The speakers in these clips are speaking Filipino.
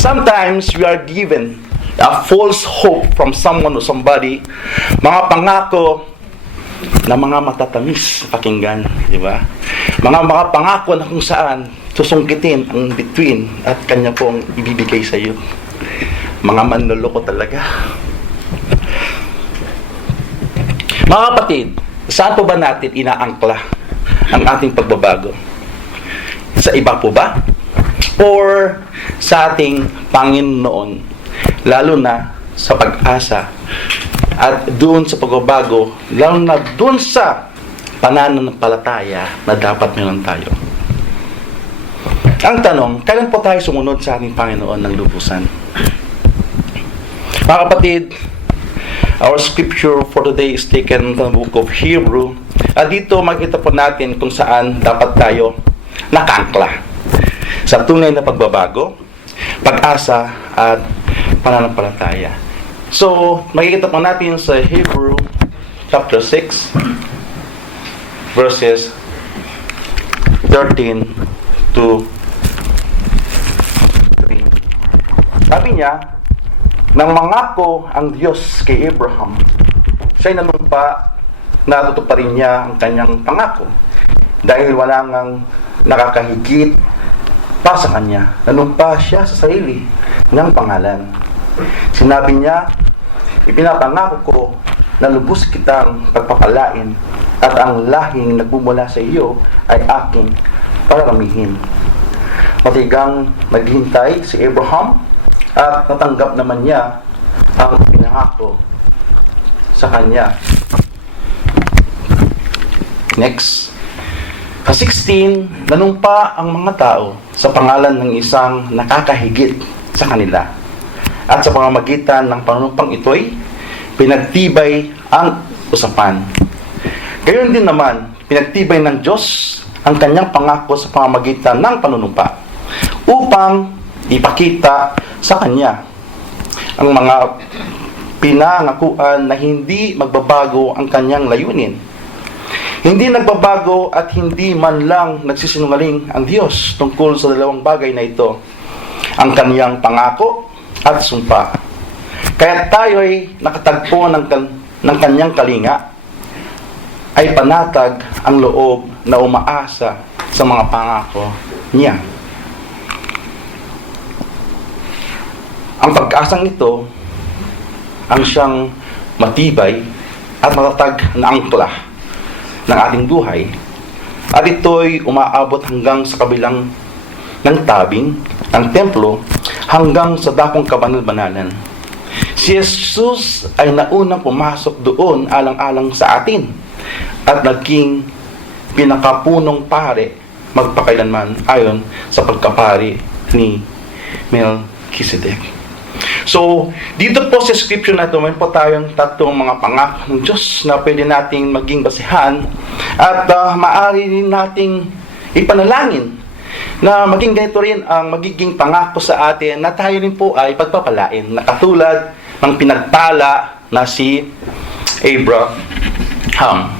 Sometimes we are given a false hope from someone or somebody, mga pangako na mga matatamis pakinggan, di ba? Mga pangako na kung saan susungkitin ang between at kanya pong ibibigay sa iyo. Mga manloloko talaga. Mga kapatid, saan po ba natin inaangkla ang ating pagbabago? Sa iba po ba? Or sa ating Panginoon? Lalo na sa pag-asa at doon sa pagbabago, lalo na doon sa pananampalataya na dapat meron tayo. Ang tanong, kailan po tayo sumunod sa ating Panginoon ng lubusan? Mga kapatid, our scripture for today is taken from the book of Hebrew. At dito makita po natin kung saan dapat tayo nakangkla sa tunay na pagbabago, pag-asa at pananampalataya. So, makikita po natin sa Hebrew chapter 6 verses 13 to 3. Sabi niya, nang mangako ang Diyos kay Abraham, siya'y nanumpa na tutuparin niya ang kanyang pangako. Dahil wala ngang nakakahigit pa sa kanya, nanumpa siya sa sarili niyang pangalan. Sinabi niya, ipinapangako ko na lubos kitang pagpapalain at ang lahing nagbumula sa iyo ay aking pararamihin. Matigang naghintay si Abraham at natanggap naman niya ang pinangako sa kanya. Next. Sa 16, nanumpa ang mga tao sa pangalan ng isang nakakahigit sa kanila. At sa pamamagitan ng panunumpang ito'y pinagtibay ang usapan. Gayon din naman, pinagtibay ng Diyos ang kanyang pangako sa pamamagitan ng panunumpa upang ipakita sa kanya ang mga pinangakuan na hindi magbabago ang kanyang layunin. Hindi nagbabago at hindi man lang nagsisinungaling ang Diyos tungkol sa dalawang bagay na ito, ang kanyang pangako at sumpa. Kaya tayo ay nakatagpo ng kanyang kalinga, ay panatag ang loob na umaasa sa mga pangako niya. Ang pag-asang ito ang siyang matibay at matatag na angkla ng ating buhay. At ito'y umaabot hanggang sa kabilang ng tabing ng templo hanggang sa dakong kabanal-banalan. Si Jesus ay naunang pumasok doon alang-alang sa atin at naging pinakapunong pare magpakailanman ayon sa pagkapari ni Melchizedek. So, dito po sa scripture na ito, may po tayong tatlong mga pangako ng Diyos na pwede nating maging basihan at maaari rin nating ipanalangin na maging ganito rin ang magiging pangako sa atin na tayo rin po ay pagpapalain na katulad ng pinagpala na si Abraham.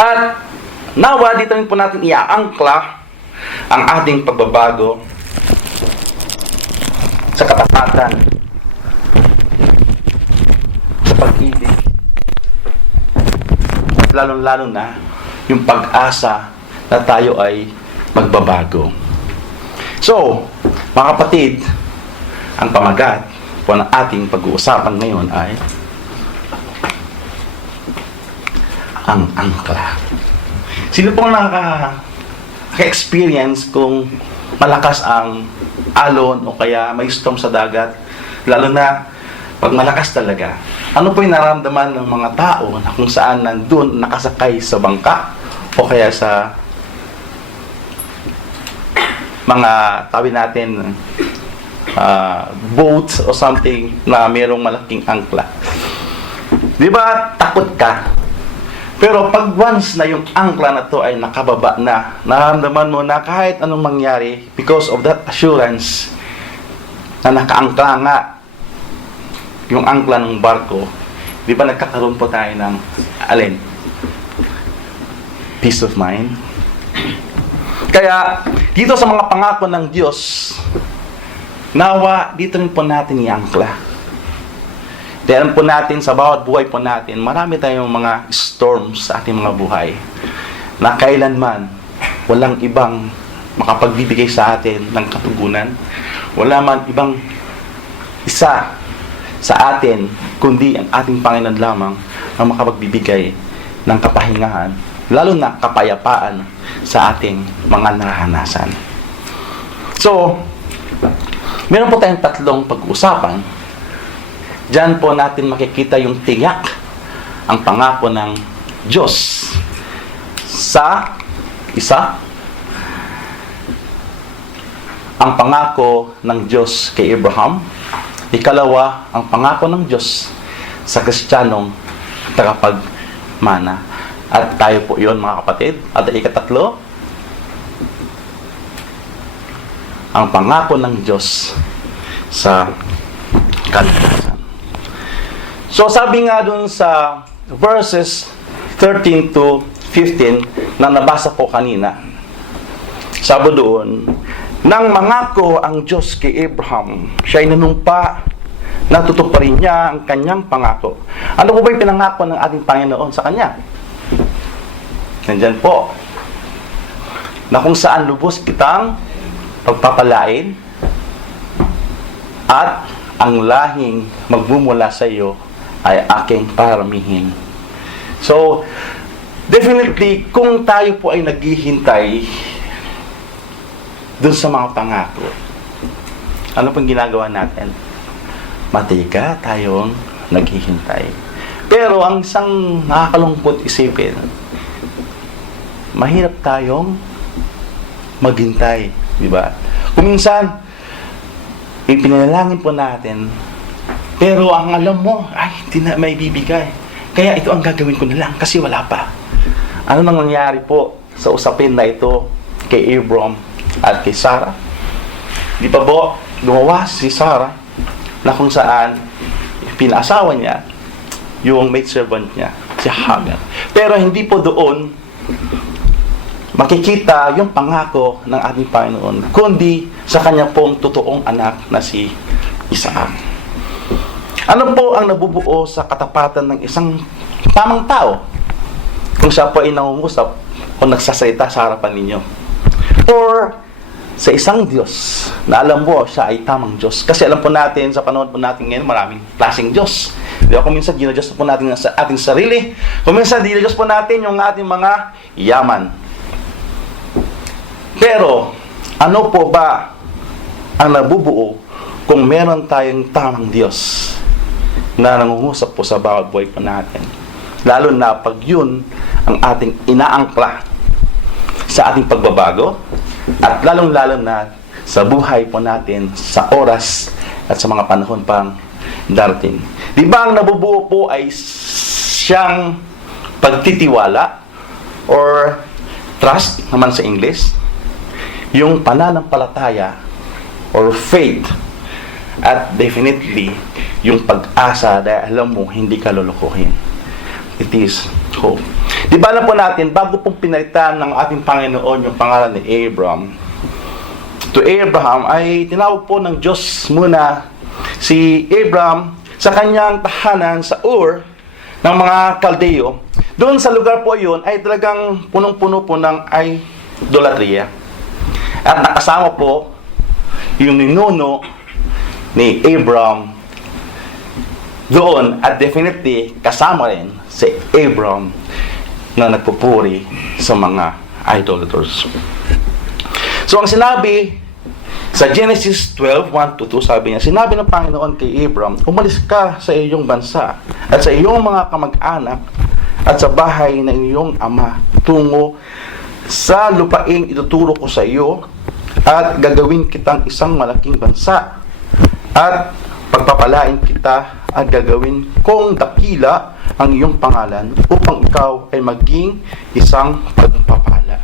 At nawa dito rin po natin iaangkla ang ating pagbabago sa katapatan, sa pag-ibig, at lalong-lalo na yung pag-asa na tayo ay magbabago. So, mga kapatid, ang pamagat po ng ating pag-uusapan ngayon ay ang angkla. Sino pong naka-experience kung malakas ang alon o kaya may storm sa dagat, lalo na pag malakas talaga? Ano po yung nararamdaman ng mga tao na kung saan nandun nakasakay sa bangka o kaya sa mga tawid natin boats o something na mayroong malaking angkla? Di ba takot ka? Pero pag once na yung angkla na to ay nakababa na, nararamdaman mo na kahit anong mangyari, because of that assurance na nakaangkla nga yung angkla ng barko, di ba nagkakaroon po tayo ng alin? Peace of mind. Kaya dito sa mga pangako ng Diyos Nawa, dito rin po natin iangkla. Dahil po natin, sa bawat buhay po natin, marami tayong mga storms sa ating mga buhay na kailanman walang ibang makapagbibigay sa atin ng katugunan. Wala man ibang isa sa atin, kundi ang ating Panginoon lamang ang makapagbibigay ng kapahingahan, lalo na kapayapaan sa ating mga naranasan. So, meron po tayong tatlong pag-uusapan. Diyan po natin makikita yung tiyak, ang pangako ng Diyos sa isa, ang pangako ng Diyos kay Abraham. Ikalawa, ang pangako ng Diyos sa Kristiyanong tagapagmana. At tayo po yon, mga kapatid. At ikatatlo, ang pangako ng Diyos sa kaligtasan. So sabi nga dun sa verses 13 to 15 na nabasa ko kanina, sabi doon, nang mangako ang Diyos kay Abraham, siya ay nanumpa, natutuparin niya ang kanyang pangako. Ano po ba yung pinangako ng ating Panginoon sa kanya? Nandyan po, na kung saan lubos kitang pagpapalain at ang lahing magmumula sa iyo ay aking paramihin. So, definitely, kung tayo po ay naghihintay dun sa mga pangako, ano pong ginagawa natin? Matiga tayong naghihintay. Pero ang isang nakakalungkot isipin, mahirap tayong maghintay, di ba? Kung minsan, ipinalangin po natin, pero ang alam mo, ay, hindi na may bibigay. Kaya ito ang gagawin ko na lang kasi wala pa. Ano nang nangyari po sa usapin na ito kay Abram at kay Sarah? Di pa po gumawa si Sarah na kung saan pinaasawa niya yung maidservant niya, si Hagar. Pero hindi po doon makikita yung pangako ng ating Panginoon, kundi sa kanya pong totoong anak na si Isaac. Ano po ang nabubuo sa katapatan ng isang tamang tao kung siya po ay nangungusap o nagsasalita sa harapan ninyo? Or sa isang Diyos na alam mo siya ay tamang Diyos? Kasi alam po natin, sa panahon po natin ngayon, maraming klaseng Diyos. Di ba? Kung minsan ginadiyos po natin sa ating sarili, kung minsan ginadiyos po natin yung ating mga yaman. Pero, ano po ba ang nabubuo kung meron tayong tamang Diyos na nangungusap po sa bawat buhay po natin? Lalo na pag yun ang ating inaangkla sa ating pagbabago at lalong-lalo na sa buhay po natin sa oras at sa mga panahon pang darating. Di ba ang nabubuo po ay siyang pagtitiwala or trust naman sa English, yung pananampalataya or faith, at definitely yung pag-asa dahil alam mo hindi ka lulukuhin. It is hope. Di ba alam po natin, bago pong pinalitan ng ating Panginoon yung pangalan ni Abram, to Abraham ay tinawag po ng Diyos muna si Abram sa kanyang tahanan sa Ur ng mga Kaldeo. Doon sa lugar po yun ay talagang punong-puno po ng idolatria. At nakasama po yung ninuno ni Abram doon, at definitely kasama rin si Abram na nagpupuri sa mga idolaters. So ang sinabi sa Genesis 12:1-2, sabi niya, sinabi ng Panginoon kay Abram, umalis ka sa iyong bansa at sa iyong mga kamag-anak at sa bahay ng iyong ama tungo sa lupaing ituturo ko sa iyo, at gagawin kitang isang malaking bansa at pagpapalain kita at gagawin kong dakila ang iyong pangalan upang ikaw ay maging isang pagpapala.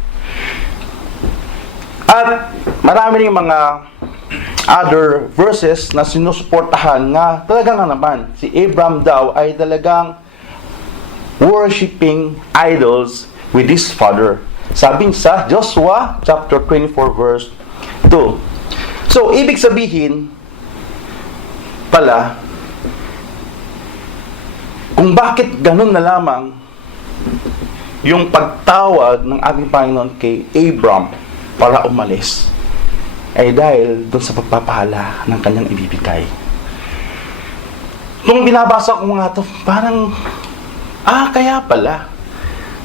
At marami rin mga other verses na sinusuportahan nga talagang naman si Abram daw ay talagang worshiping idols with his father. Sabi sa Joshua chapter 24 verse 2. So, ibig sabihin, pala kung bakit ganun na lamang yung pagtawag ng ating Panginoon kay Abram para umalis ay dahil doon sa pagpapala ng kanyang ibibigay. Nung binabasa ko nga ito, parang, kaya pala,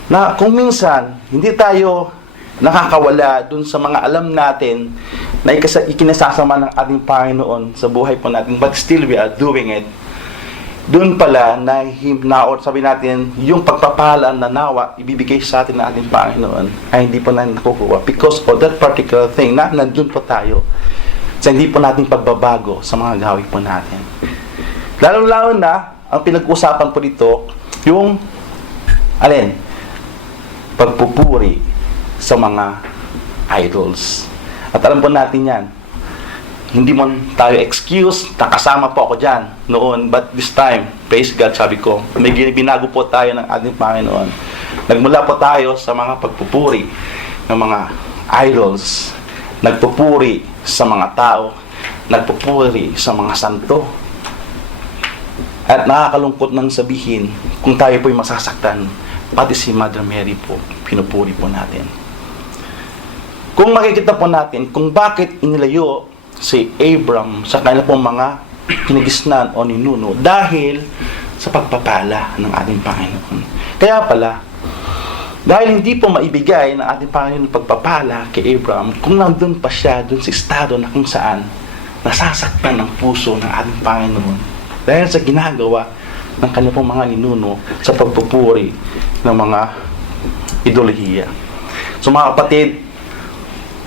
na kung minsan, hindi tayo nakakawala doon sa mga alam natin na ikinasasama ng ating Panginoon sa buhay po natin, but still we are doing it. Doon pala na sabi natin, yung pagpapala na nawa ibibigay sa atin ng ating Panginoon ay hindi po natin nakukuha because of that particular thing na nandun po tayo sa hindi po natin pagbabago sa mga gawin po natin. Lalo-lalo na ang pinag-usapan po dito yung pagpupuri sa mga idols. At alam po natin yan, hindi mo tayo excuse, nakasama po ako dyan noon, but this time, praise God, sabi ko, may binago po tayo ng ating Panginoon. Nagmula po tayo sa mga pagpupuri ng mga idols, nagpupuri sa mga tao, nagpupuri sa mga santo. At nakakalungkot nang sabihin, kung tayo po'y masasaktan, pati si Mother Mary po, pinupuri po natin. Kung makikita po natin kung bakit inilayo si Abram sa kanya pong mga kinagisnan o ninuno dahil sa pagpapala ng ating Panginoon. Kaya pala, dahil hindi po maibigay ng ating Panginoon pagpapala kay Abram, kung nandun pa siya dun sa estado na kung saan nasasaktan ang puso ng ating Panginoon dahil sa ginagawa ng kanya pong mga ninuno sa pagpupuri ng mga idolohiya. So mga kapatid,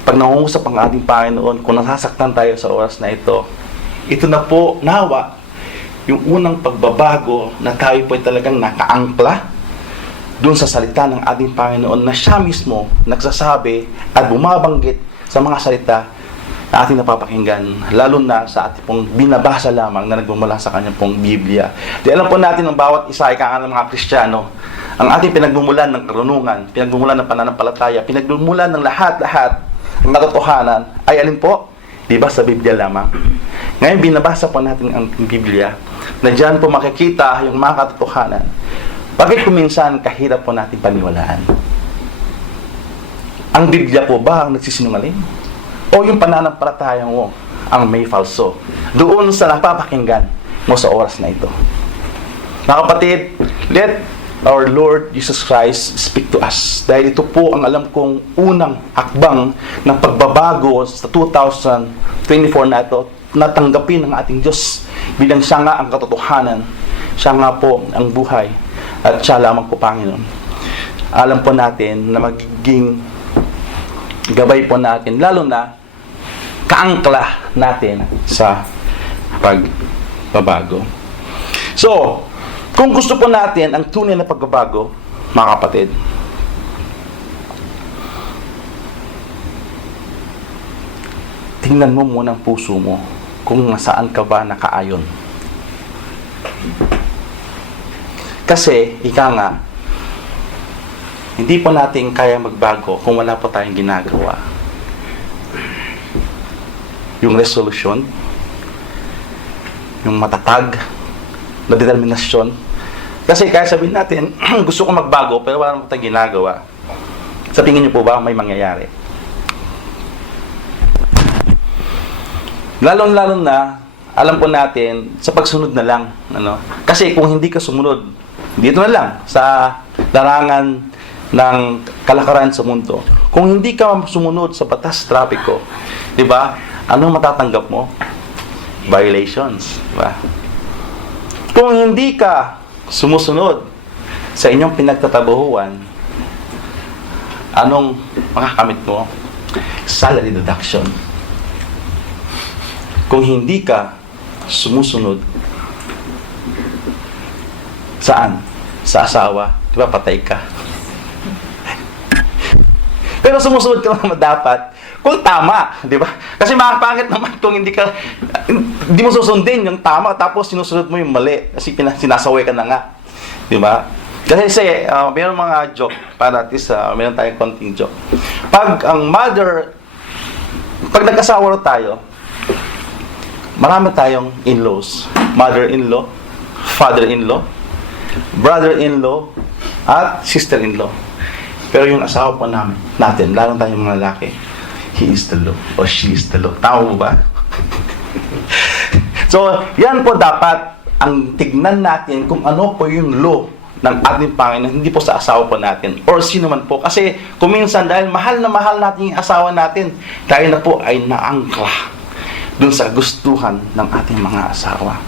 pag nangungusap ang ating Panginoon, kung nasasaktan tayo sa oras na ito na po, nawa, yung unang pagbabago na tayo po ay talagang nakaangkla dun sa salita ng ating Panginoon na siya mismo nagsasabi at bumabanggit sa mga salita na ating napapakinggan, lalo na sa ating pong binabasa lamang na nagmumula sa kanyang pong Biblia. Di alam po natin ang bawat isa ay ng mga Kristiyano, ang ating pinagmumulan ng karunungan, pinagmumulan ng pananampalataya, pinagmumulan ng lahat-lahat ang katotohanan ay alin po? Di ba sa Biblia lamang? Ngayon binabasa po natin ang Biblia na diyan po makikita yung mga katotohanan. Bakit kuminsan kahirap po natin paniwalaan? Ang Biblia po ba ang nagsisinungaling? O yung pananampalataya mo ang may falso? Doon sa napapakinggan mo sa oras na ito. Mga kapatid, let our Lord Jesus Christ speak to us. Dahil ito po ang alam kong unang hakbang ng pagbabago sa 2024 na ito, natanggapin ng ating Diyos bilang siya nga ang katotohanan, siya nga po ang buhay, at siya lamang po Panginoon. Alam po natin na magiging gabay po natin, lalo na kaangkla natin sa pagbabago. So, kung gusto po natin ang tunay na pagbabago, mga kapatid, tingnan mo muna ang puso mo kung nasaan ka ba nakaayon. Kasi, ika nga, hindi po natin kaya magbago kung wala po tayong ginagawa. Yung resolution, yung matatag na determinasyon. Kasi kaya sabihin natin, gusto ko magbago pero wala naman tayong ginagawa. Sa tingin niyo po ba may mangyayari? Lalo na, alam po natin, sa pagsunod na lang. Kasi kung hindi ka sumunod, dito na lang, sa larangan ng kalakaran sa mundo. Kung hindi ka sumunod sa batas trapiko, di ba? Ano matatanggap mo? Violations, di ba? Kung hindi ka sumusunod sa inyong pinagtatabuhuan, anong makakamit mo? Salary deduction. Kung hindi ka sumusunod, saan? Sa asawa, di ba patay ka? Pero sumusunod ka naman dapat kung tama, di ba? Kasi makapangit naman kung hindi mo susundin yung tama tapos sinusunod mo yung mali kasi sinasaway ka na nga, di ba? Kasi mayroon mga joke para at least mayroon tayong konting joke. Pag nagkasawa tayo, marami tayong in-laws, mother-in-law, father-in-law, brother-in-law, at sister-in-law. Pero yung asawa po natin, lalo tayong mga lalaki, he is the law or she is the law. Tama mo ba? So, yan po dapat ang tignan natin kung ano po yung law ng ating Panginoon, hindi po sa asawa po natin or sino man po. Kasi kuminsan dahil mahal na mahal natin yung asawa natin, tayo na po ay naangkla dun sa gustuhan ng ating mga asawa.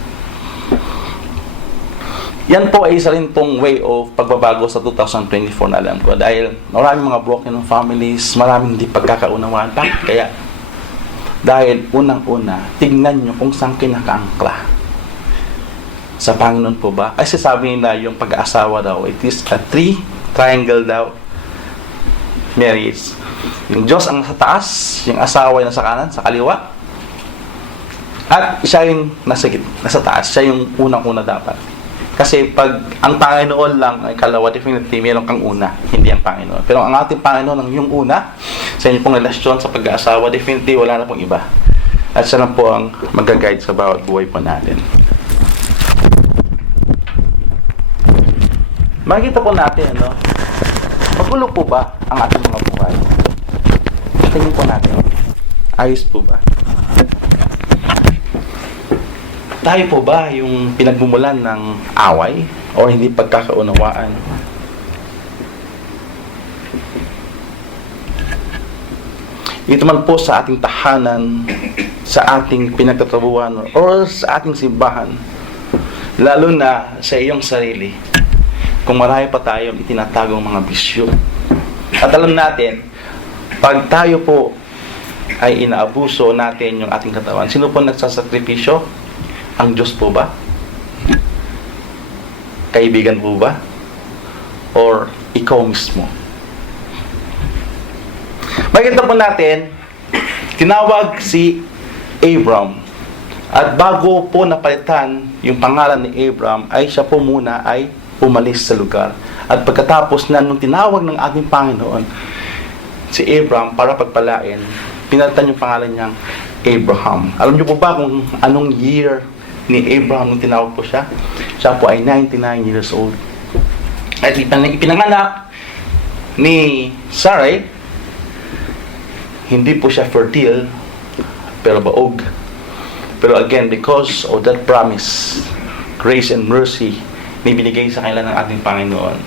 Yan po ay isa rin pong way of pagbabago sa 2024 na alam ko. Dahil maraming mga broken families, maraming hindi pagkakaunawaan. Bakit kaya? Dahil unang-una, tignan nyo kung saan kinakaangkla. Sa Panginoon po ba? Kasi sabi nila yung pag-aasawa daw, it is a triangle daw marriage. Yung Diyos ang nasa taas, yung asawa ay nasa kanan, sa kaliwa. At siya yung nasa taas, siya yung unang-una dapat. Kasi pag ang Panginoon lang ay kalawa, definitely meron kang una, hindi ang Panginoon. Pero ang ating Panginoon ang yung una, sa inyo pong relasyon sa pag-aasawa, definitely wala na pong iba. At siya lang po ang mag-guide sa bawat buhay po natin. Makikita po natin, magulo po ba ang ating mga buhay? Tingin po natin, ayos po ba? Tayo po ba yung pinagmumulan ng away o hindi pagkakaunawaan? Ito man po sa ating tahanan, sa ating pinagtatrabuhan o sa ating simbahan, lalo na sa iyong sarili, kung marami pa tayong itinatagong mga bisyo. At alam natin, pag tayo po ay inaabuso natin yung ating katawan, sino po nagsasakripisyo? Ang Diyos po ba? Kaibigan po ba? Or ikaw mismo? Makikita po natin, tinawag si Abram. At bago po napalitan yung pangalan ni Abram, ay siya po muna ay umalis sa lugar. At pagkatapos na nung tinawag ng ating Panginoon si Abram para pagpalain, pinalitan yung pangalan niyang Abraham. Alam niyo po ba kung anong year ni Abraham nung tinawag po siya? Siya po ay 99 years old. At ipinanganak ni Sarai, hindi po siya fertile, pero baog. Pero again, because of that promise, grace and mercy na binigay sa kanila ng ating Panginoon,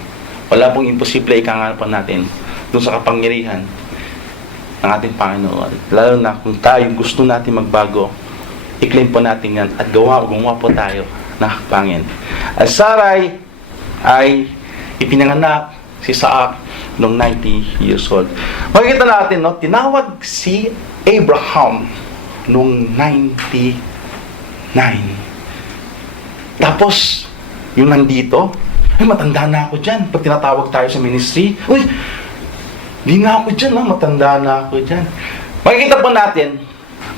wala pong imposible ikangalan po natin dun sa kapangyarihan ng ating Panginoon. Lalo na kung tayo gusto natin magbago, i-claim po natin yan at gumawa po tayo na hakbangin. At Sarai ay ipinanganak si Isaac noong 90 years old. Makikita natin, tinawag si Abraham noong 99. Tapos, yung nandito, ay matanda na ako dyan. Pag tinatawag tayo sa ministry, uy, di na ako dyan, matanda na ako dyan. Makikita po natin,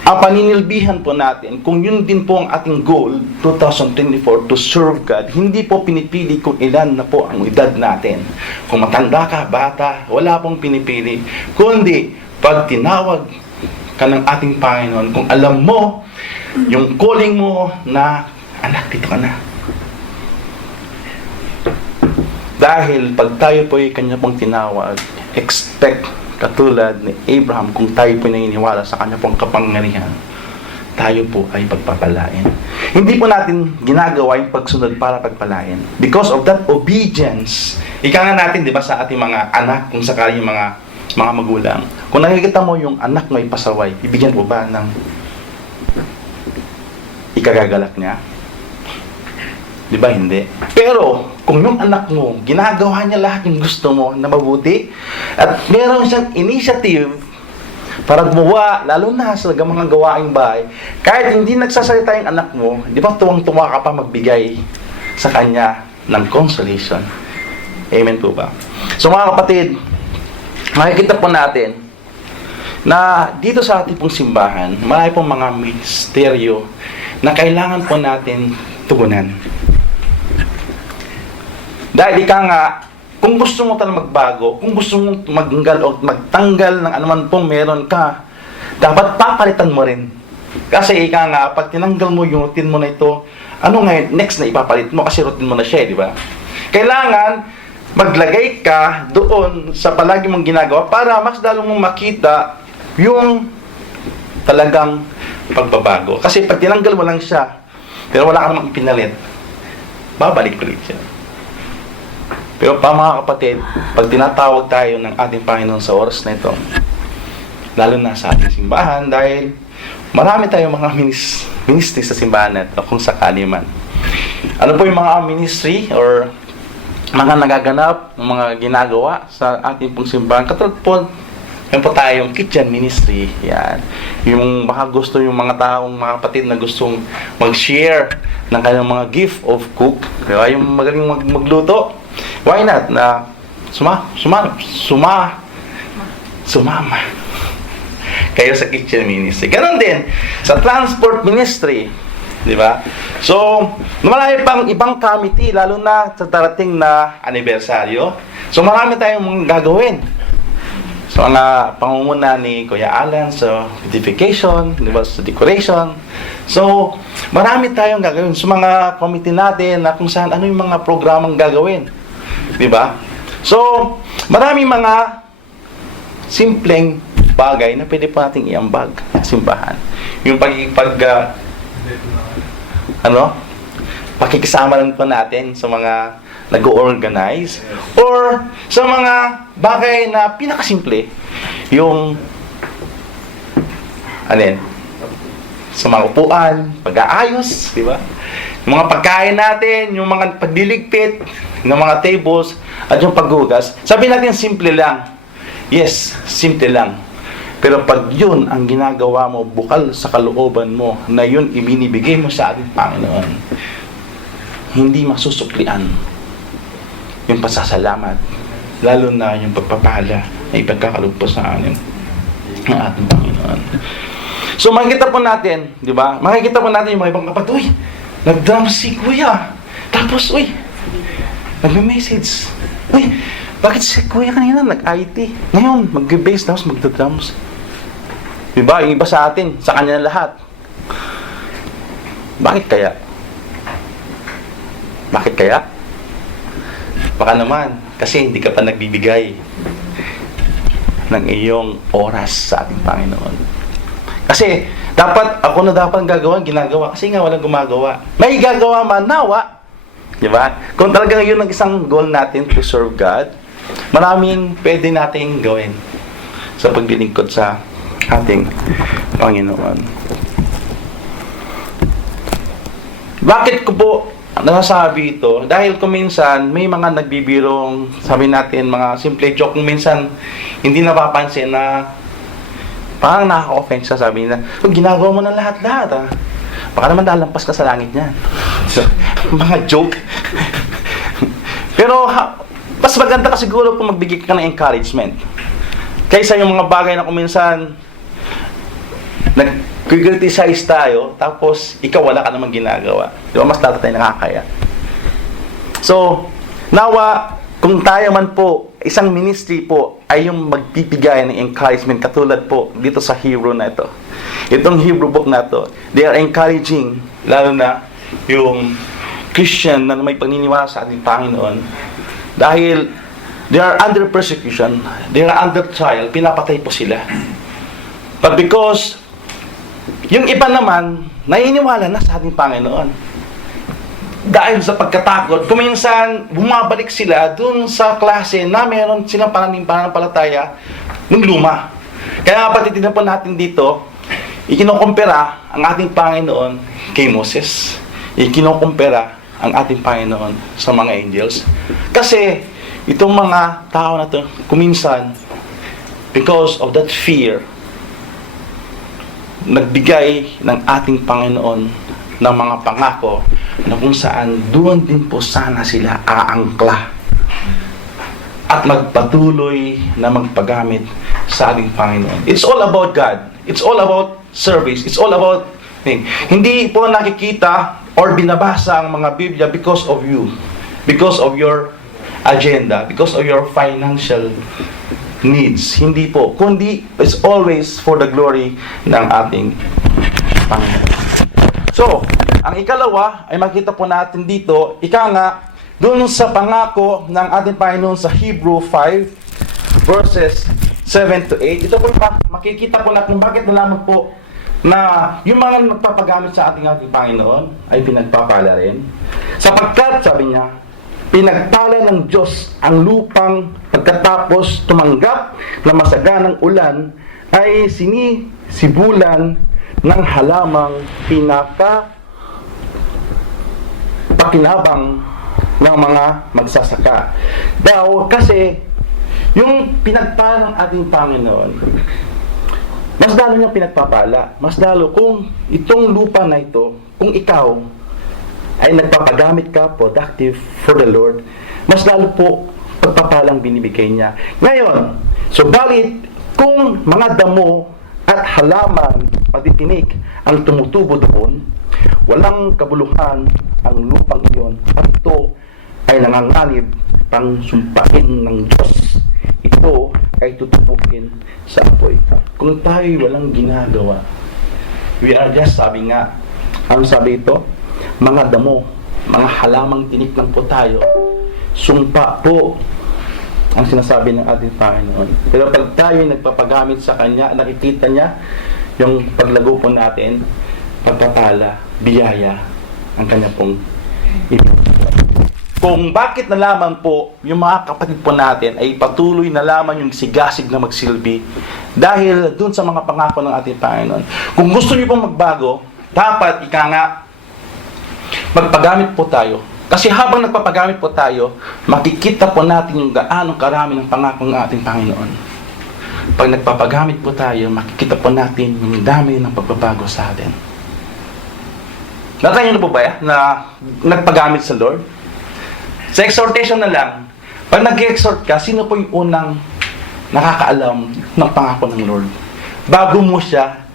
ang paninilbihan po natin, kung yun din po ang ating goal, 2024, to serve God, hindi po pinipili kung ilan na po ang edad natin. Kung matanda ka, bata, wala pong pinipili. Kundi, pag tinawag ka ng ating Panginoon, kung alam mo, yung calling mo na, anak, dito ka na. Dahil pag tayo po ay kanya pong tinawag, expect katulad ni Abraham, kung tayo po naniniwala sa kanya pong kapangyarihan, tayo po ay pagpapalain. Hindi po natin ginagawa yung pagsunod para pagpalain. Because of that obedience, ika nga natin, di ba, sa ating mga anak, kung sakali yung mga magulang, kung nakikita mo yung anak mo ay pasaway, ibigyan mo ba ng ikagagalak niya? Di ba hindi? Pero, kung yung anak mo, ginagawa niya lahat yung gusto mo na mabuti, at meron siyang initiative para gumawa, lalo na sa mga gawaing bahay, kahit hindi nagsasalita yung anak mo, di ba tuwang-tuwa ka pa magbigay sa kanya ng consolation? Amen po ba? So mga kapatid, makikita po natin na dito sa ating pong simbahan, marami pong mga misteryo na kailangan po natin tugunan. Dahil ika nga, kung gusto mo talagang magbago, kung gusto mo magtanggal ng anuman pong meron ka, dapat papalitan mo rin Kasi ika nga, pag tinanggal mo yung routine mo na ito, ano ngayon, next na ipapalit mo kasi routine mo na siya, di ba? Kailangan maglagay ka doon sa palagi mong ginagawa para mas lalo mong makita yung talagang pagbabago. Kasi pag tinanggal mo lang siya, pero wala ka namang ipinalit, babalik ulit siya. Pero pa mga kapatid, pag tinatawag tayo ng ating Panginoon sa oras na ito, lalo na sa ating simbahan, dahil marami tayong mga ministry sa simbahan na ito, kung sakali man. Ano po yung mga ministry or mga nagaganap, mga ginagawa sa ating pong simbahan? Katulad po, yan po tayong kitchen ministry. Yan. Yung baka gusto yung mga taong, mga kapatid na gustong mag-share ng kanilang mga gift of cook. Diba? Yung magaling magluto. Why not? Na sumama kayo sa kitchen ministry. Ganon din sa transport ministry. Di ba? So, marami pang ibang committee, lalo na sa darating na anibersaryo. So, marami tayong gagawin. So, ang pangunguna ni Kuya Alan sa beautification, di ba, sa decoration. So, marami tayong gagawin. So, mga committee natin na kung saan, ano yung mga programang gagawin. Di ba? So, marami mga simpleng bagay na pwede po nating iambag sa simbahan. Yung pakikisama lang po natin sa mga nag-organize or sa mga bagay na pinakasimple, yung sa mga upuan, pag-aayos, di ba? Yung mga pagkain natin, yung mga pagliligpit ng mga tables, at yung paghugas. Sabi natin simple lang. Yes, simple lang. Pero pag yun ang ginagawa mo, bukal sa kalooban mo, na yun ibinibigay mo sa ating Panginoon, hindi masusuklian yung pasasalamat, lalo na yung pagpapala na ipagkakalugpo sa anin ng ating Panginoon. So makikita po natin, di ba? Makikita po natin yung mga ibang kapatid, uy, nag-drums si Kuya. Tapos, uy, nagme-message. Uy, bakit si Kuya kanina nag-IT? Ngayon, mag-bass tapos mag-drums. Di ba? Yung iba sa atin, sa kanya lahat. Bakit kaya? Bakit kaya? Baka naman, kasi hindi ka pa nagbibigay ng iyong oras sa ating Panginoon. Kasi, ako na dapat ginagawa. Kasi nga walang gumagawa. May gagawa man, nawa. Di ba? Kung talagang yun ang isang goal natin to serve God, maraming pwede nating gawin sa paglilingkod sa ating Panginoon. Bakit ko po nasasabi ito? Dahil kung minsan may mga nagbibirong, sabi natin, mga simple joke, kung minsan hindi napapansin na parang nakaka-offense, sabi nila, ginagawa mo ng lahat-lahat, ha? Baka naman lalampas ka sa langit niyan. So, mga joke. Pero, mas maganda ka siguro kung magbigay ka ng encouragement. Kaysa yung mga bagay na kung minsan nag-criticize tayo, tapos ikaw wala ka namang ginagawa. Di ba? Mas lalo tayo nakakaya. So, nawa, kung tayo man po, isang ministry po, ay yung magbibigay ng encouragement, katulad po dito sa Hebrew na ito. Itong Hebrew book na ito, they are encouraging, lalo na yung Christian na may paniniwala sa ating Panginoon, dahil they are under persecution, they are under trial, pinapatay po sila. But because yung iba naman, naniniwala na sa ating Panginoon. Dahil sa pagkatakot, kuminsan bumabalik sila dun sa klase na meron silang pananampalataya ng luma. Kaya patitignan po natin dito, ikinokumpara ang ating Panginoon kay Moses. Ikinokumpara ang ating Panginoon sa mga angels. Kasi itong mga tao na to, kuminsan, because of that fear, nagbigay ng ating Panginoon ng mga pangako na kung saan doon din po sana sila aangkla at magpatuloy na magpagamit sa ating Panginoon. It's all about God. It's all about service. It's all about hindi po nakikita or binabasa ang mga Biblia because of you, because of your agenda, because of your financial needs. Hindi po. Kundi it's always for the glory ng ating Panginoon. So, ang ikalawa ay makita po natin dito, ika nga, doon sa pangako ng ating Panginoon sa Hebrew 5, verses 7 to 8. Ito po makikita po natin bakit nalaman po na yung mga nagpapagamit sa ating Panginoon ay pinagpapala rin. Sapagkat, sabi niya, pinagpala ng Diyos ang lupang pagkatapos tumanggap na masaganang ulan ay sinisibulan ng halamang pakinabang ng mga magsasaka. Kasi yung pinagpala ng ating Panginoon, mas lalo niyang pinagpapala. Mas lalo kung itong lupa na ito, kung ikaw ay nagpapagamit ka, productive for the Lord, mas lalo po pagpapalang binibigay niya. Ngayon, subalit kung mga damo at halaman patitinik ang tumutubo doon, walang kabuluhan ang lupang iyon, at ito ay nanganganib pang sumpain ng Diyos. Ito ay tutubukin sa apoy. Kung tayo walang ginagawa, we are just, sabi nga, ang sabi ito, mga damo, mga halamang tiniklang po tayo, sumpa po ang sinasabi ng ating Panginoon. Pero pag tayo nagpapagamit sa Kanya, nakikita niya yung paglago po natin, pagpapala, biyaya, ang Kanya pong ibigay. Kung bakit nalaman po yung mga kapatid po natin ay patuloy nalaman yung sigasig na magsilbi dahil dun sa mga pangako ng ating Panginoon. Kung gusto niyo pong magbago, dapat ika nga magpagamit po tayo. Kasi habang nagpapagamit po tayo, makikita po natin yung gaano karami ng pangako ng ating Panginoon. Pag nagpapagamit po tayo, makikita po natin yung dami ng pagbabago sa atin. Natayin na po ba na nagpagamit sa Lord? Sa exhortation na lang, pag nag-exhort ka, sino po yung unang nakakaalam ng pangako ng Lord? Bago mo siya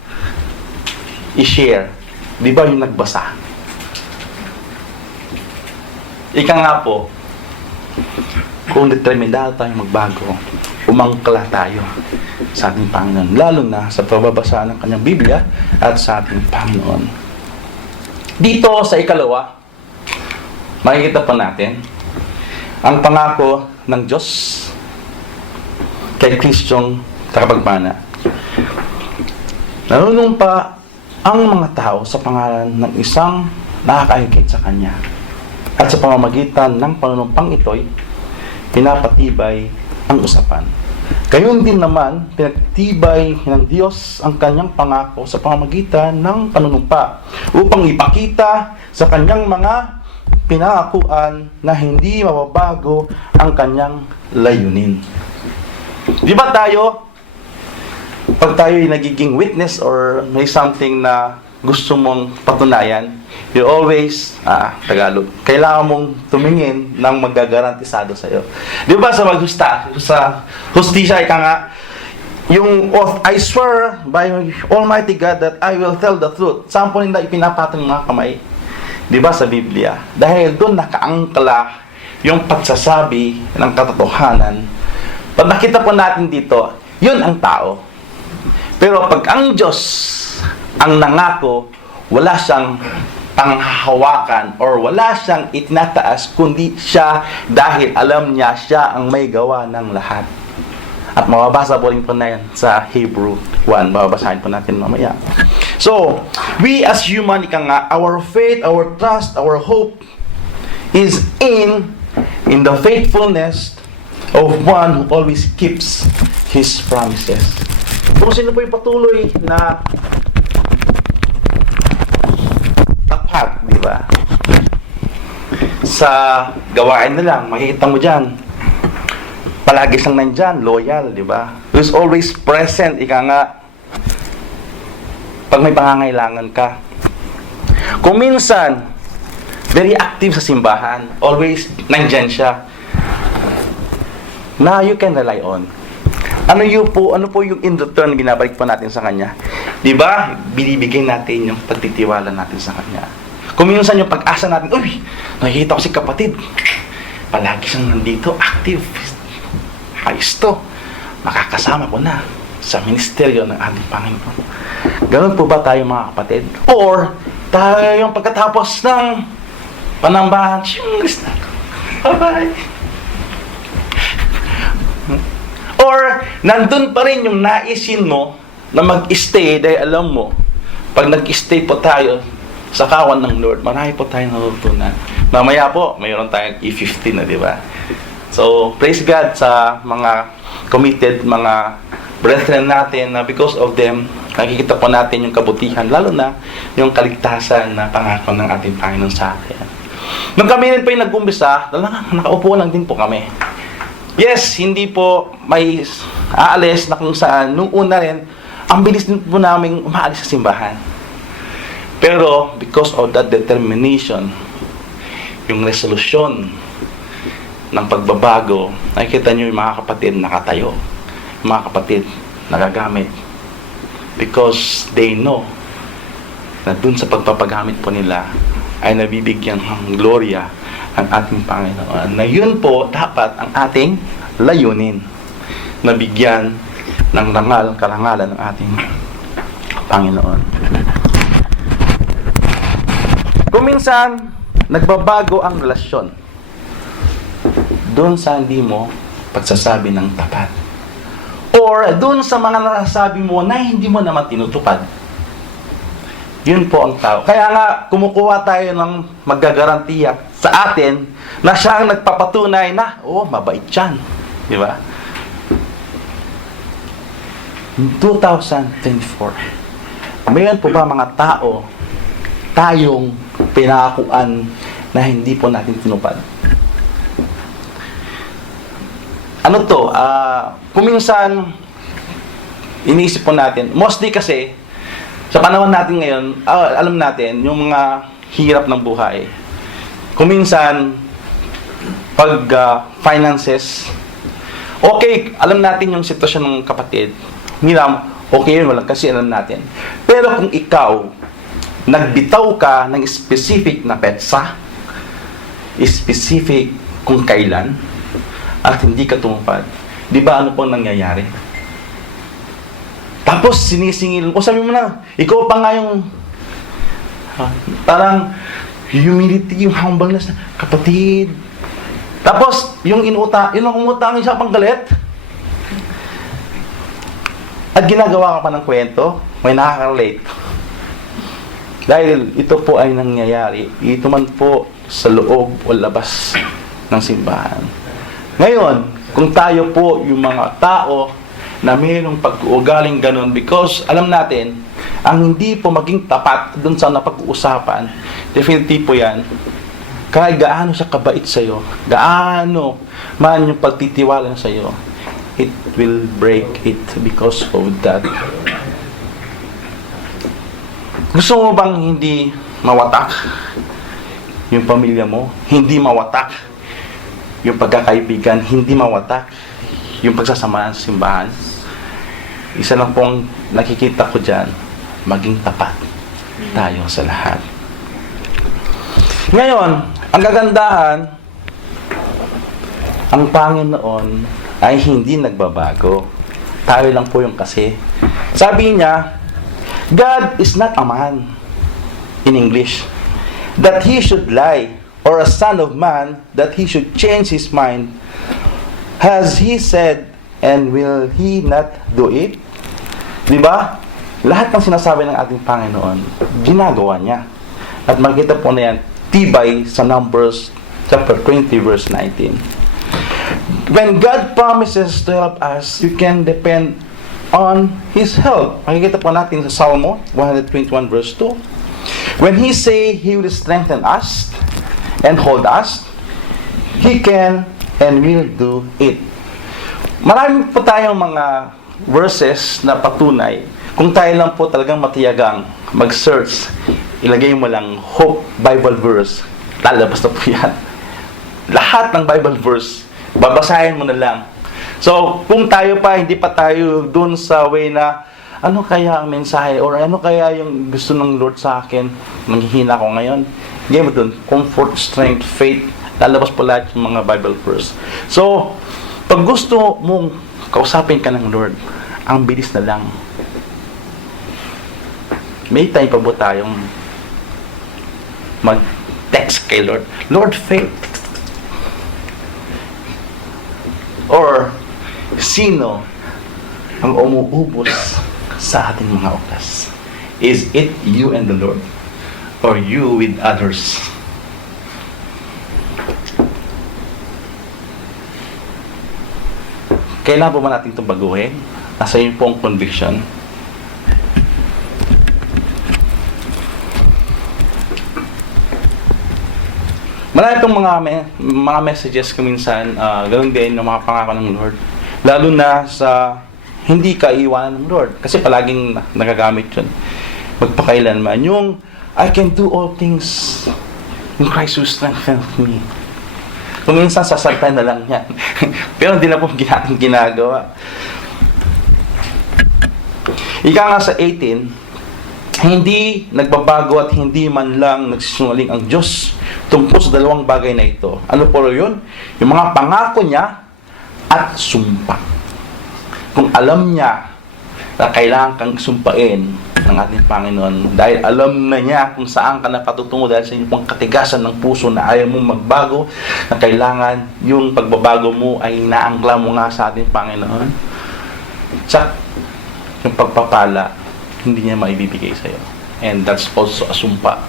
i-share, di ba yung nagbasa? Ika nga po, kung determinado tayong magbago, umangkla tayo sa ating Panginoon, lalo na sa pagbabasa ng kanyang Biblia at sa ating Panginoon. Dito sa ikalawa, makikita po natin ang pangako ng Diyos kay Kristong tagapagmana. Nanunumpa ang mga tao sa pangalan ng isang nakakahigit sa Kanya. At sa pamamagitan ng panunumpang ito'y pinapatibay ang usapan. Gayon din naman, pinagtibay ng Diyos ang Kanyang pangako sa pamamagitan ng panunumpa upang ipakita sa Kanyang mga pinakuan na hindi mababago ang Kanyang layunin. Di ba tayo, pag tayo ay nagiging witness or may something na gusto mong patunayan, you always, Tagalog, kailangan mong tumingin ng magagarantisado sa'yo. Di ba sa hustisya, ika nga, yung oath, I swear by Almighty God that I will tell the truth. Saan po nila ipinapatong mga kamay? Di ba sa Biblia? Dahil doon nakaangkla yung pagsasabi ng katotohanan. Pag nakita po natin dito, yun ang tao. Pero pag ang Diyos ang nangako, wala siyang panghahawakan or wala siyang itinataas, kundi siya dahil alam niya siya ang may gawa ng lahat. At mababasa po rin po na yan sa Hebrew 1. Mababasahin po natin mamaya. So, we as human, our faith, our trust, our hope is in the faithfulness of one who always keeps His promises. Kung sino po yung patuloy na tapat, di ba? Sa gawain na lang, makikita mo dyan, palagi siyang nandyan, loyal, di ba? Who's always present, ika nga, pag may pangangailangan ka. Kung minsan, very active sa simbahan, always nandyan siya, na you can rely on. Ano po yung in return binabalik pa natin sa Kanya? Di ba? Binibigay natin yung pagtitiwala natin sa Kanya. Kung minsan yung pag-asa natin, uy, nakikita ko si kapatid, palagi siyang nandito, active, ayos to, makakasama ko na sa ministeryo ng ating Panginoon. Ganun po ba tayo mga kapatid? Or tayo yung pagkatapos ng panambahan, bye-bye. Or nandun pa rin yung naisin mo na mag-stay dahil alam mo, pag nag-stay po tayo sa kawan ng Lord, marami po tayong natutunan. Mamaya po, mayroon tayong E15 na, di ba? So, praise God sa mga committed, mga brethren natin na because of them, nakikita po natin yung kabutihan, lalo na yung kaligtasan na pangako ng ating Panginoon sa atin. Nung kami rin po yung nag-umpisa, nakaupo lang din po kami. Yes, hindi po may aalis na kung saan. Nung una rin, ang bilis din po namin umaalis sa simbahan. Pero, because of that determination, yung resolusyon ng pagbabago, nakikita nyo yung mga kapatid nakatayo. Yung mga kapatid nagagamit. Because they know na dun sa pagpapagamit po nila ay nabibigyan ng gloria ang ating Panginoon. Na yun po dapat ang ating layunin. Nabigyan ng karangalan ng ating Panginoon. Kung minsan, nagbabago ang relasyon doon sa hindi mo pagsasabi ng tapat. Or doon sa mga nasasabi mo na hindi mo naman tinutupad. Yun po ang tao. Kaya nga, kumukuha tayo ng magagarantiya sa atin na siya ang nagpapatunay na, mabait yan. Di ba? 2024. Mayroon po ba mga tao tayong pinakuan na hindi po natin tinupad? Ano to? Kung minsan, iniisip po natin, mostly kasi, sa panahon natin ngayon, alam natin, yung mga hirap ng buhay. Kung minsan, pag finances, okay, alam natin yung sitwasyon ng kapatid. Miram, okay yun, walang kasi alam natin. Pero kung ikaw, nagbitaw ka ng specific na petsa, specific kung kailan, at hindi ka tumupad, di ba ano po nangyayari? Tapos sinisingil mo, sabi mo na, ikaw pa nga yung parang humility, yung humbleness na, kapatid. Tapos, yung umutangin siya pang galit. At ginagawa ka pa ng kwento, may nakaka-relate. Dahil ito po ay nangyayari, ito man po sa loob o labas ng simbahan. Ngayon, kung tayo po yung mga tao na mayroong pag-uugaling ganun, because alam natin, ang hindi po maging tapat dun sa napag-uusapan, definitely po yan, kahit gaano siya kabait sa'yo, gaano man yung pagtitiwala sa'yo, it will break it because of that. Gusto mo bang hindi mawatak yung pamilya mo? Hindi mawatak yung pagkakaibigan? Hindi mawatak yung pagsasamahan sa simbahan? Isa lang pong nakikita ko dyan, maging tapat tayo sa lahat. Ngayon, ang kagandahan, ang Panginoon ay hindi nagbabago. Tayo lang po yung kasi. Sabi niya, God is not a man, in English, that He should lie, or a son of man, that He should change His mind. Has He said, and will He not do it? Diba? Lahat ng sinasabi ng ating Panginoon, ginagawa niya. At makikita po na yan, tibay sa Numbers chapter 20 verse 19. When God promises to help us, you can depend on His help. Makikita po natin sa Psalmo 121 verse 2. When He say He will strengthen us and hold us, He can and will do it. Marami po tayong mga verses na patunay. Kung tayo lang po talagang matiyagang mag-search, ilagay mo lang Hope Bible verse, lalabas na po yan. Lahat ng Bible verse, babasahin mo na lang. So, kung tayo pa, hindi pa tayo dun sa way na, ano kaya ang mensahe, or ano kaya yung gusto ng Lord sa akin, manghihina ko ngayon, hindi mo dun, comfort, strength, faith, lalabas po lahat yung mga Bible verse. So, pag gusto mong kausapin ka ng Lord, ang bilis na lang. May time pa ba tayong mag-text kay Lord? Lord, faith. Or, sino ang umuubos sa ating mga oras? Is it you and the Lord? Or you with others? Kailan po ba natin itong baguhin? Nasa yun pong conviction. Marami pong mga messages kuminsan, ganoon din ng mga pangako ng Lord. Lalo na sa hindi ka iiwanan ng Lord. Kasi palaging nagagamit yun. Magpakailanman. Yung, I can do all things in Christ who strengthens me. Kung minsan sasalta na lang yan. Pero hindi na po ginagawa. Ika nga sa 18, hindi nagbabago at hindi man lang nagsisinungaling ang Diyos tungkol sa dalawang bagay na ito. Ano po yun? Yung mga pangako niya at sumpa. Kung alam niya na kailangan kang sumpain ng ating Panginoon dahil alam na niya kung saan ka napatutungo dahil sa inyong katigasan ng puso na ayaw mong magbago, na kailangan yung pagbabago mo ay inaangkla mo nga sa ating Panginoon. Sa yung pagpapala, hindi niya maibibigay sa'yo. And that's also a sumpa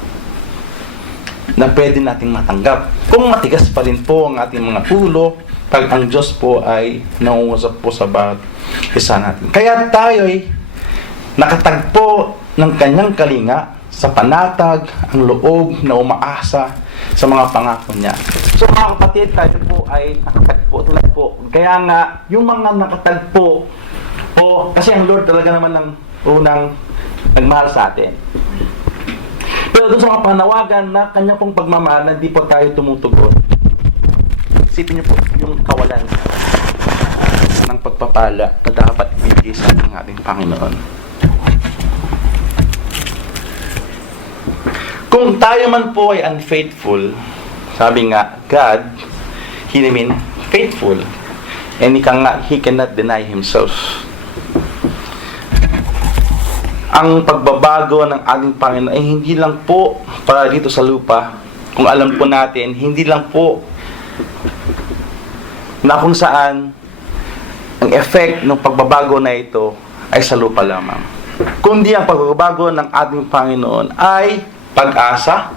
na pwede nating matanggap. Kung matigas pa rin po ang ating mga ulo, pag ang Diyos po ay nangungusap po sa bawat isa natin. Kaya tayo'y nakatagpo ng kanyang kalinga sa panatag ang loob na umaasa sa mga pangako niya. So mga kapatid, tayo po ay nakatagpo tulad po. Kaya nga, yung mga nakatagpo kasi ang Lord talaga naman ng unang nagmahal sa atin. Pero doon sa mga panawagan na kanya pong pagmamahal, hindi po tayo tumutugon. Isipin niyo po yung kawalan ng pagpapala na dapat ibigay sa ating Panginoon. Kung tayo man po ay unfaithful, sabi nga, God, He remain faithful. And He cannot deny Himself. Ang pagbabago ng ating Panginoon ay hindi lang po para dito sa lupa. Kung alam po natin, hindi lang po na kung saan ang effect ng pagbabago na ito ay sa lupa lamang. Kundi ang pagbabago ng ating Panginoon ay pag-asa,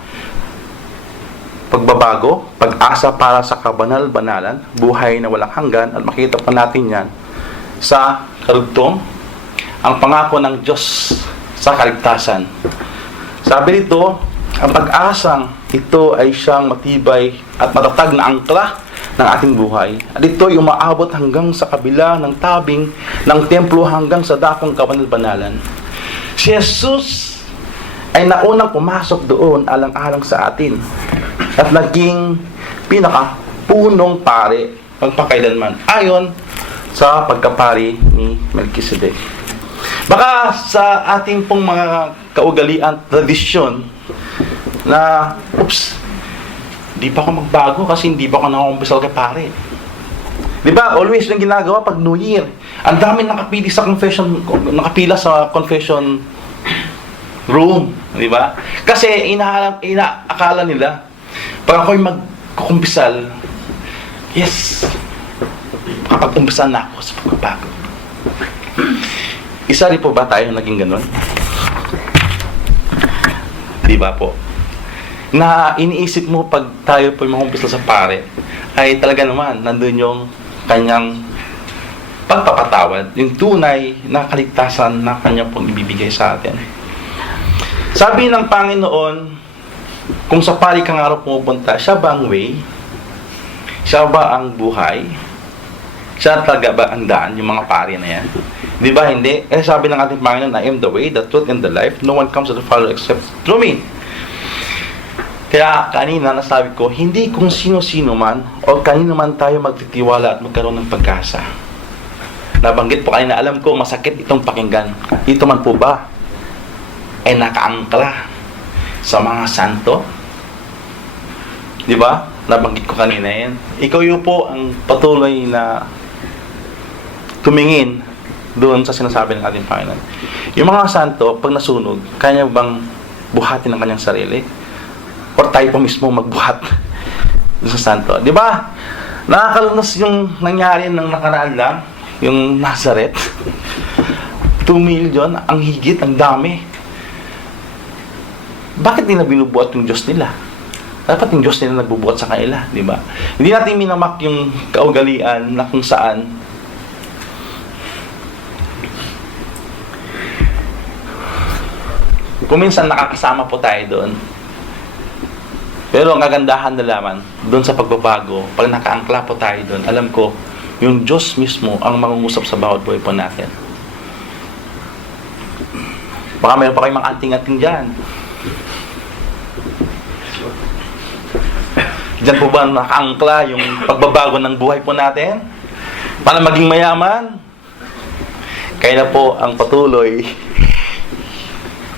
pagbabago, pag-asa para sa kabanal-banalan, buhay na walang hanggan, at makita pa natin yan sa karugtong, ang pangako ng Diyos sa kaligtasan. Sabi nito, ang pag-asang ito ay siyang matibay at matatag na angkla ng ating buhay. At ito ay umaabot hanggang sa kabila ng tabing ng templo hanggang sa dakong kabanal-banalan. Si Jesus ay naunang pumasok doon alang-alang sa atin at naging pinaka-punong pare pagpakailanman ayon sa pagkapari ni Melchizedek. Baka sa ating pong mga kaugalian, tradisyon na, di pa ako magbago kasi hindi pa ako nakumpisal kay pare. Di ba? Always yung ginagawa pag New Year. Ang dami nakapila sa confession room. Di ba? Kasi inaakala nila, pag ako'y magkukumpisal, yes, kapag-umpisal na ako sa pagbabago. Isa rin po ba tayo naging ganun? Di ba po? Na iniisip mo pag tayo po mag-umpisa sa pare, ay talaga naman nandun yung kanyang pagpapatawad, yung tunay na kaligtasan na kanya pong ibibigay sa atin. Sabi ng Panginoon, kung sa pari ka nga raw pumupunta, siya ba ang way? Siya ba ang buhay? Siya talaga ba ang daan, yung mga pari na yan? Di ba hindi? Sabi ng ating Panginoon, I am the way, the truth, and the life. No one comes to the Father except through me. Kaya kanina nasabi ko, hindi kung sino-sino man o kanino man tayo magtitiwala at magkaroon ng pag-asa. Nabanggit po kanina, alam ko masakit itong pakinggan. Ito man po ba ay nakaangkla sa mga santo? Di ba? Nabanggit ko kanina yan. Ikaw yun po ang patuloy na tumingin doon sa sinasabi ng ating Panginoon. Yung mga santo, pag nasunog, kaya niya bang buhatin ang kanyang sarili? Or tayo pa mismo magbuhat doon sa santo? Di ba? Nakakalunos yung nangyari ng nakaraan lang, yung Nazareth. 2 million, ang higit, ang dami. Bakit nila binubuhat yung Diyos nila? Dapat yung Diyos nila nagbubuhat sa kanila, di ba? Hindi natin minamak yung kaugalian na kung saan kung minsan nakakasama po tayo doon. Pero ang kagandahan na lamang doon sa pagbabago, pag nakaangkla po tayo doon, alam ko, yung Diyos mismo ang mangungusap sa bawat buhay po natin. Baka mayroon pa kayong mga anting-anting dyan. Diyan po ba nakaangkla yung pagbabago ng buhay po natin? Para maging mayaman? Kaya na po ang patuloy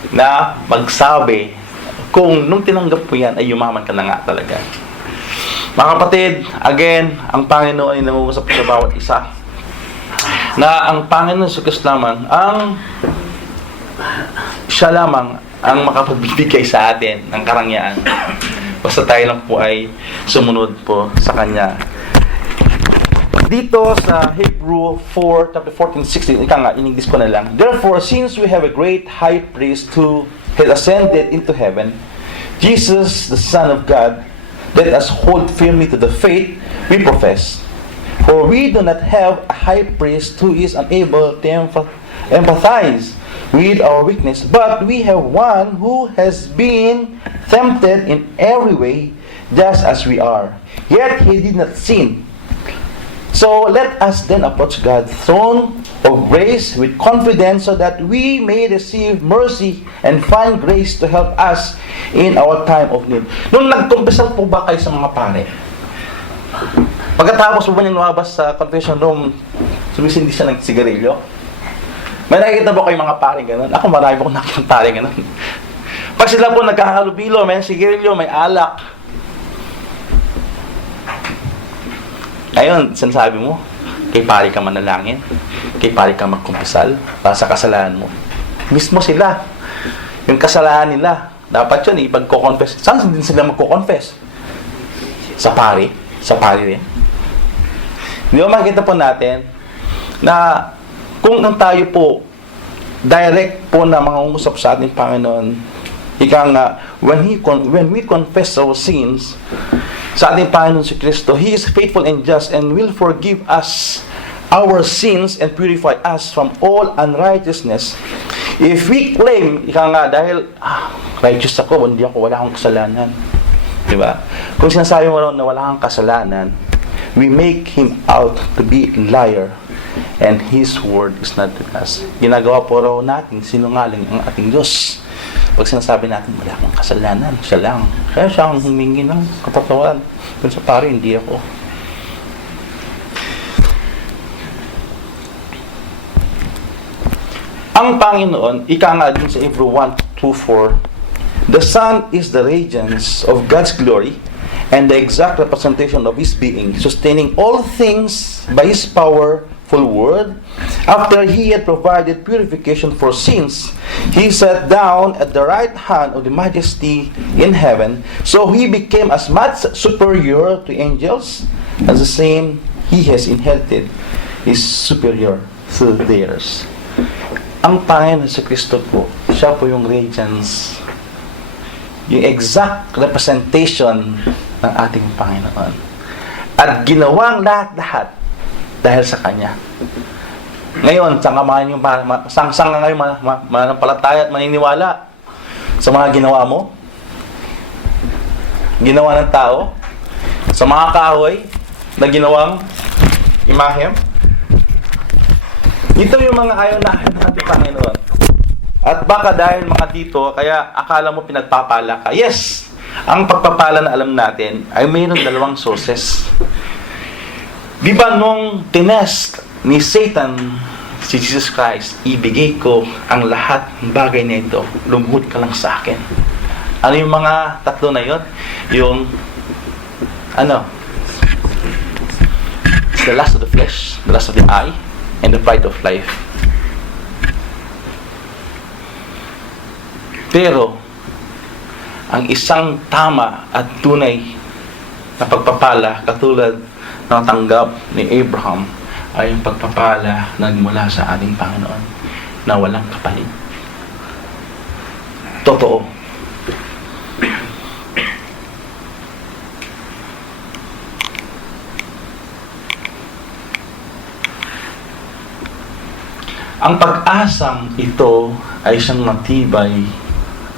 na magsabi kung nung tinanggap po yan ay yumaman ka na nga talaga. Mga kapatid, again, ang Panginoon ay nangungusap sa bawat isa na ang Panginoon sa Diyos lamang siya lamang ang makapagbibigay sa atin ng karangyaan. Basta tayo lang po ay sumunod po sa Kanya. Dito sa Hebrew 4, chapter 14, 16, ika nga, in-English ko na lang. Therefore, since we have a great high priest who has ascended into heaven, Jesus, the Son of God, let us hold firmly to the faith we profess. For we do not have a high priest who is unable to empathize with our weakness, but we have one who has been tempted in every way, just as we are. Yet he did not sin. So let us then approach God's throne of grace with confidence so that we may receive mercy and find grace to help us in our time of need. Nung nagkumpesal po ba kayo sa mga pare? Pagkatapos po ba niyang lumabas sa confession room, sumisindi siya ng sigarilyo? May nakikita ba kayo mga pare ganun? Ako marami po nakikita ng pare ganun. Pag sila po nagkahalubilo, may sigarilyo, may alak. Ayun, sinasabi mo, kay pare ka manalangin, kay pare ka magkumpisal para sa kasalanan mo. Mismo sila, yung kasalanan nila, dapat yun, ipagko-confess. Saan din sila magko-confess? Sa pare rin. Di ba makikita po natin na kung ang tayo po direct po na mangungusap sa ating Panginoon, ika nga, when we confess our sins sa ating Panginoon si Kristo, He is faithful and just and will forgive us our sins and purify us from all unrighteousness. If we claim, ika nga, dahil righteous ako, wala akong kasalanan. Diba? Kung sinasabi mo raw na wala kang kasalanan, we make Him out to be a liar and His word is not with us. Ginagawa po raw natin sinungaling ang ating Diyos. Pag sinasabi natin, wala akong kasalanan, siya lang. Kaya siya ang humingi ng kapatawaran. Kung sa pare, hindi ako. Ang Panginoon, ika nga din sa Hebrew 1:2-4, the Son is the radiance of God's glory and the exact representation of His being, sustaining all things by His powerful word. After He had provided purification for sins, He sat down at the right hand of the Majesty in heaven. So He became as much superior to angels as the same He has inherited is superior to theirs. Ang Panginoon sa Kristo po, siya po yung radiance, yung exact representation ng ating Panginoon. At ginawang lahat-lahat dahil sa Kanya. Ngayon, saan ka ngayon manampalataya at maniniwala sa mga ginawa mo? Ginawa ng tao? Sa mga kahoy na ginawang imahem? Ito yung mga ayaw na ng ating Panginoon. At baka dahil mga dito, kaya akala mo pinagpapala ka. Yes! Ang pagpapala na alam natin ay mayroon dalawang sources. Di ba nung tinest ni Satan si Jesus Christ, ibigay ko ang lahat ng bagay na ito, lumuhod ka lang sa akin. Ano yung mga tatlo na yun? Yung, it's the lust of the flesh, the lust of the eye, and the pride of life. Pero, ang isang tama at tunay na pagpapala katulad ng tanggap ni Abraham ay yung pagpapala nagmula sa ating Panginoon na walang kapalit. Totoo. Ang pag-asang ito ay siyang matibay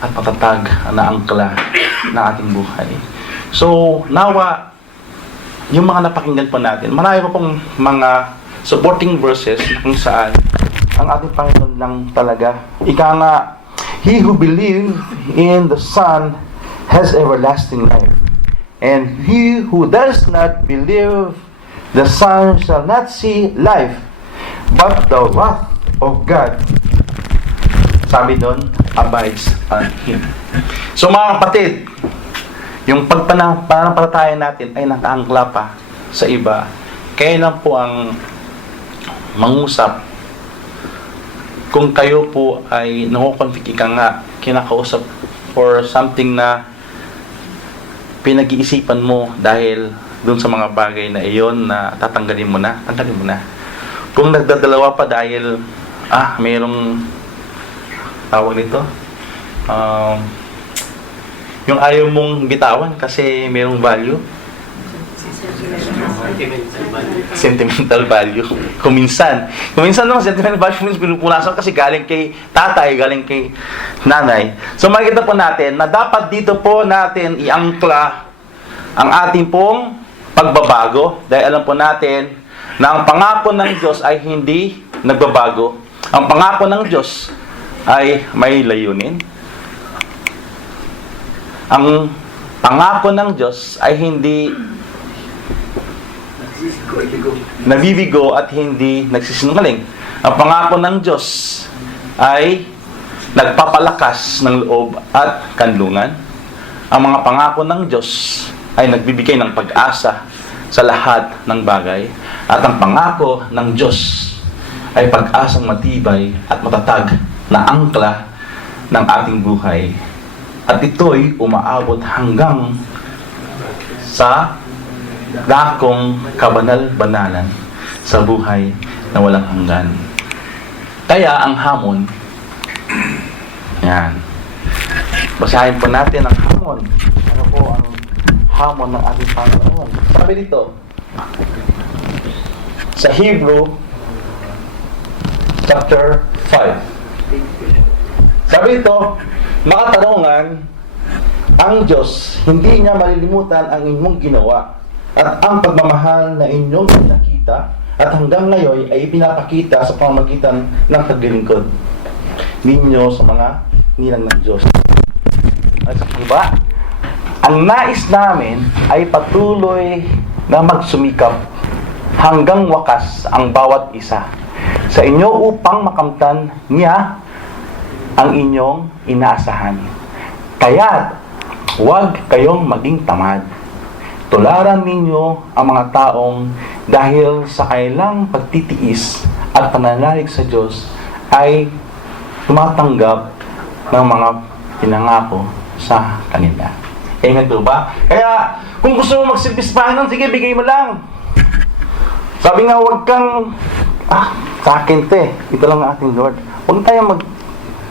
at patatag na angkla ng ating buhay. So, nawa, yung mga napakinggan po natin, marami pa pong mga supporting verses kung saan ang ating Panginoon lang talaga. Ika nga, he who believes in the Son has everlasting life. And he who does not believe the Son shall not see life, but the wrath of God, sabi doon, abides on him. So mga kapatid, yung pagpanampalataya natin ay nakaangkla pa sa iba. Kaya lang po ang mangusap kung kayo po ay nakukonflict ka nga, kinakausap for something na pinag-iisipan mo dahil dun sa mga bagay na iyon na tatanggalin mo na, tanggalin mo na. Kung nagdadalawa pa dahil mayroong tawag nito, yung ayaw mong bitawan kasi mayroong value, sentimental value. Kuminsan naman sentimental value means pinupunasan kasi galing kay tatay, galing kay nanay. So makikita po natin na dapat dito po natin iangkla ang ating pong pagbabago dahil alam po natin na ang pangako ng Diyos ay hindi nagbabago. Ang pangako ng Diyos ay may layunin. Ang pangako ng Diyos ay hindi nabibigo at hindi nagsisinungaling. Ang pangako ng Diyos ay nagpapalakas ng loob at kanlungan. Ang mga pangako ng Diyos ay nagbibigay ng pag-asa sa lahat ng bagay. At ang pangako ng Diyos ay pag-asang matibay at matatag na angkla ng ating buhay. At ito'y umaabot hanggang sa dakong kabanal-banalan sa buhay na walang hanggan. Kaya ang hamon, yan. Basahin po natin ang hamon. Ano po ang hamon ng ating Panginoon? Sabi dito, sa Hebrew chapter 5. Sabi ito, mga tanungan, ang Diyos, hindi niya malilimutan ang inyong ginawa at ang pagmamahal na inyong pinakita at hanggang ngayon ay ipinapakita sa pamamagitan ng paglilingkod ninyo sa mga nilang ng Diyos. At sa iba, ang nais namin ay patuloy na magsumikap hanggang wakas ang bawat isa sa inyo upang makamtan niya ang inyong inaasahan. Kaya't huwag kayong maging tamad. Tularan ninyo ang mga taong dahil sa kailang pagtitiis at pananalig sa Diyos ay tumatanggap ng mga pinangako sa kanila. Nga ito ba? Kaya kung gusto mo magsilbis Panginoon, sige, bigay mo lang. Sabi nga, huwag kang sa akin ito lang ang ating Lord. Huwag tayo mag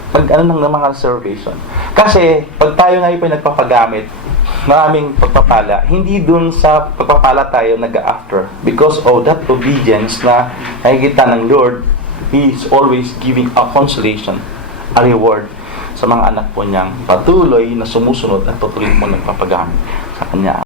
ng mga reservation. Kasi, pag tayo ngayon pa nagpapagamit, maraming pagpapala, hindi dun sa pagpapala tayo nag-after. Because of that obedience na nakikita ng Lord, He is always giving a consolation, a reward sa mga anak po niyang patuloy na sumusunod at patuloy mo nagpapagamit sa Kanya.